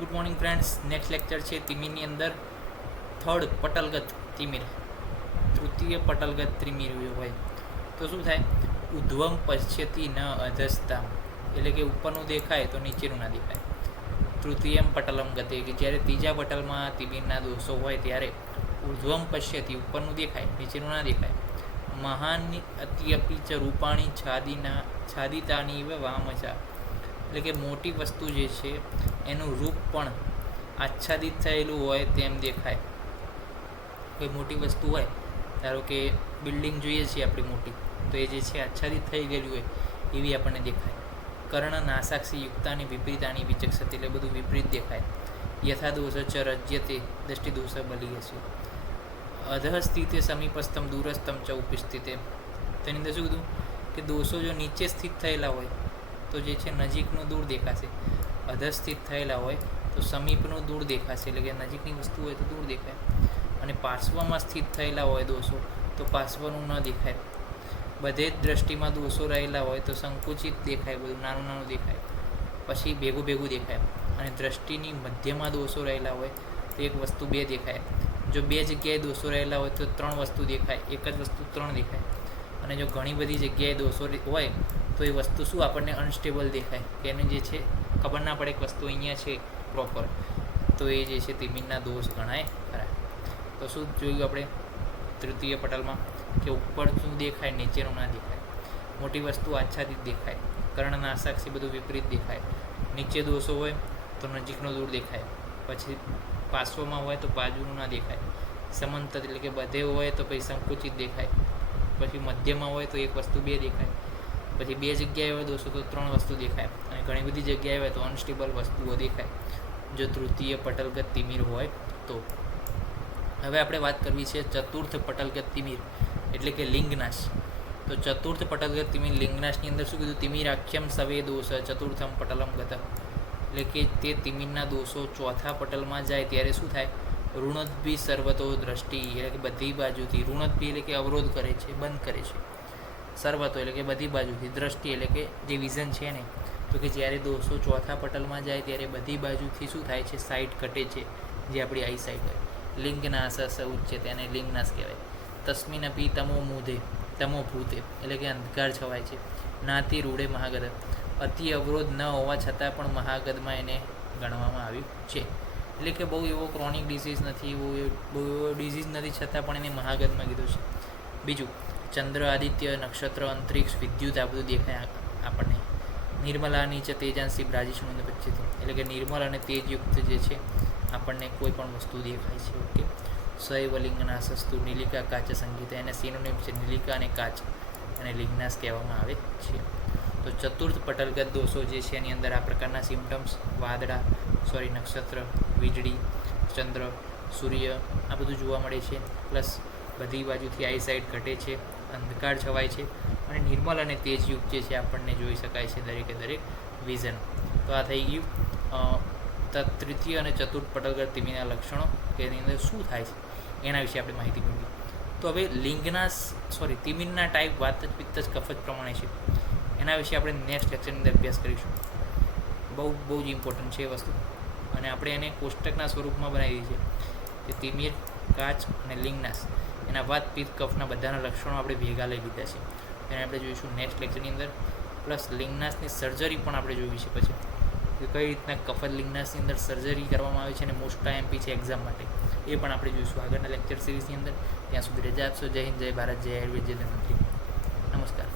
Good morning friends. Next lecture છે તિમિરની અંદર third પટલગત Timir, તૃતીય પટલગત તિમિર હોય તો શું થાય? ઉધ્વમ પશ્યતિ ન અધસ્તામ, એટલે કે ઉપરનું દેખાય તો નીચેનું ના દેખાય. તૃતીયમ પટલમ ગતે, કે જ્યારે ત્રીજા પટલમાં તિમિરના દોષો હોય ત્યારે ઉર્ધ્વમ પશ્યતિ, ઉપરનું દેખાય નીચેનું ના દેખાય. મહાની અતિઅપી ચ રૂપાણી છાદિતાની વામચા, એટલે કે મોટી વસ્તુ જે છે એનું રૂપ પણ આચ્છાદિત થયેલું હોય તેમ દેખાય. કોઈ મોટી વસ્તુ હોય, ધારો કે બિલ્ડિંગ જોઈએ છીએ આપણી મોટી, તો એ જે છે આચ્છાદિત થઈ ગયેલું હોય એવી આપણને દેખાય. કર્ણ નાસાક્ષી યુક્તાની વિપરીતાની વિચક્ષતે, એટલે બધું વિપરીત દેખાય. યથા દોષ ચ રજ્યતે દ્રષ્ટિ દોષ બલીય છે. અધઃ સ્થિતે સમીપસ્થમ દૂરસ્થમ ચ ઉપસ્થિતે, તેની અંદર શું કીધું કે દોષો જો નીચે સ્થિત થયેલા હોય તો જે છે નજીકનું દૂર દેખાશે, અધસ્થિત થયેલા હોય તો સમીપનું દૂર દેખાશે, એટલે કે નજીકની વસ્તુ હોય તો દૂર દેખાય. અને પાર્શ્વમાં સ્થિત થયેલા હોય દોષો તો પાર્શ્વનું ન દેખાય. બધે જ દ્રષ્ટિમાં દોષો રહેલા હોય તો સંકુચિત દેખાય, બધું નાનું નાનું દેખાય, પછી ભેગું ભેગું દેખાય. અને દ્રષ્ટિની મધ્યમાં દોષો રહેલા હોય તો એક વસ્તુ બે દેખાય. જો બે જગ્યાએ દોષો રહેલા હોય તો ત્રણ વસ્તુ દેખાય, એક જ વસ્તુ ત્રણ દેખાય. અને જો ઘણી બધી જગ્યાએ દોષો હોય તો એ વસ્તુ શું આપણને અનસ્ટેબલ દેખાય, કે એને જે છે ખબર ના પડે કે વસ્તુ અહીંયા છે પ્રોપર, તો એ જે છે તિમિરના દોષ ગણાય ખરા. તો શું જોયું આપણે તૃતીય પટલમાં કે ઉપર શું દેખાય, નીચેનું ના દેખાય. મોટી વસ્તુ આચ્છાદિત દેખાય, કર્ણ નાસાક્ષી બધું વિપરીત દેખાય. નીચે દોષો હોય તો નજીકનો દૂર દેખાય, પછી પાર્શ્વમાં હોય તો બાજુનું ના દેખાય. સમંતર એટલે કે બધે હોય તો પછી સંકુચિત દેખાય, પછી મધ્યમાં હોય તો એક વસ્તુ બે દેખાય, પછી બે જગ્યાએ હોય દોસ્તો તો ત્રણ વસ્તુ દેખાય, અને ઘણી બધી જગ્યાએ હોય તો અનસ્ટેબલ વસ્તુઓ દેખાય, જો તૃતીય પટલગત તિમિર હોય તો. હવે આપણે વાત કરવી છે ચતુર્થ પટલગત તિમિર, એટલે કે લિંગનાશ. તો ચતુર્થ પટલગત તિમિર લિંગનાશની અંદર શું કીધું? તિમિરાખ્યમ સવે દોષ ચતુર્થમ પટલમ ગત, એટલે કે તે તિમિરના દોષો ચોથા પટલમાં જાય ત્યારે શું થાય? ઋણદ્ભી સર્વતો દ્રષ્ટિ, એટલે કે બધી બાજુથી, ઋણદ્ભી એટલે કે અવરોધ કરે છે, બંધ કરે છે. સર્વતો એટલે કે બધી બાજુથી, દ્રષ્ટિ એટલે કે જે વિઝન છે ને, તો કે જ્યારે દોષો ચોથા પટલમાં જાય ત્યારે બધી બાજુથી શું થાય છે? સાઇટ ઘટે છે, જે આપણી આઈ સાઇટ હોય. લિંગનાશ ઉચ્ચતે, તેને લિંગનાશ કહેવાય. તસ્મિન અપી તમો મૂધે તમો ભૂતે, એટલે કે અંધકાર છવાય છે. નાતિ રૂઢે મહાગદ, અતિ અવરોધ ન હોવા છતાં પણ મહાગદમાં એને ગણવામાં આવ્યું છે. એટલે કે બહુ એવો ક્રોનિક ડિઝીઝ નથી, બહુ એવો ડિઝીઝ નથી છતાં પણ એને મહાગદમાં કીધું છે. બીજું, ચંદ્ર, આદિત્ય, નક્ષત્ર, અંતરિક્ષ, વિદ્યુત આ બધું દેખાય આપણને. નિર્મલાની ચ તેજાંશી બ્રાજીષ્ણુ પચ્યથી, એટલે કે નિર્મલ અને તેજયુક્ત જે છે આપણને કોઈ પણ વસ્તુ દેખાય છે. ઓકે. સૈવ લિંગનાશસ્તુ નીલિકા કાચ સંગીત, એને સિનોનિમ છે નીલિકા અને કાચ, અને લિંગનાશ કહેવામાં આવે છે. તો ચતુર્થ પટલગત દોષો જે છે એની અંદર આ પ્રકારના સિમ્ટમ્સ, નક્ષત્ર, વીજળી, ચંદ્ર, સૂર્ય આ બધું જોવા મળે છે. પ્લસ બધી બાજુથી આઈ સાઇટ ઘટે છે, અંધકાર છવાય છે, અને નિર્મલ અને તેજયુક્ત જે છે આપણને જોઈ શકાય છે દરેકે દરેક વિઝન. તો આ થઈ ગયું તૃતીય અને ચતુર્થ પટલગત તિમિરના લક્ષણો, કે એની અંદર શું થાય છે એના વિશે આપણે માહિતી મેળવી. તો હવે તિમિરના ટાઈપ વાત જ પિત્ત જ કફ જ પ્રમાણે છે, એના વિશે આપણે નેક્સ્ટ લેક્ચરની અંદર અભ્યાસ કરીશું. બહુ જ ઇમ્પોર્ટન્ટ છે એ વસ્તુ, અને આપણે એને કોષ્ટકના સ્વરૂપમાં બનાવી દીધી છે કે તિમિર, કાચ અને લિંગનાશ, એના વાત પિત્ત કફના બધાના લક્ષણો આપણે ભેગા લઈ લીધા છે. એને આપણે જોઈશું નેક્સ્ટ લેક્ચરની અંદર. પ્લસ લિંગનાશની સર્જરી પણ આપણે જોવી છે પછી, કે કઈ રીતના કફ લિંગનાશની અંદર સર્જરી કરવામાં આવે છે, અને મોસ્ટ એમપી છે એક્ઝામ માટે, એ પણ આપણે જોઈશું આગળના લેક્ચર સિરીઝની અંદર. ત્યાં સુધી રજા આપશો. જય હિન્દ, જય ભારત, જય આયુર્વેદ, જય ધન્વંતરી. નમસ્કાર.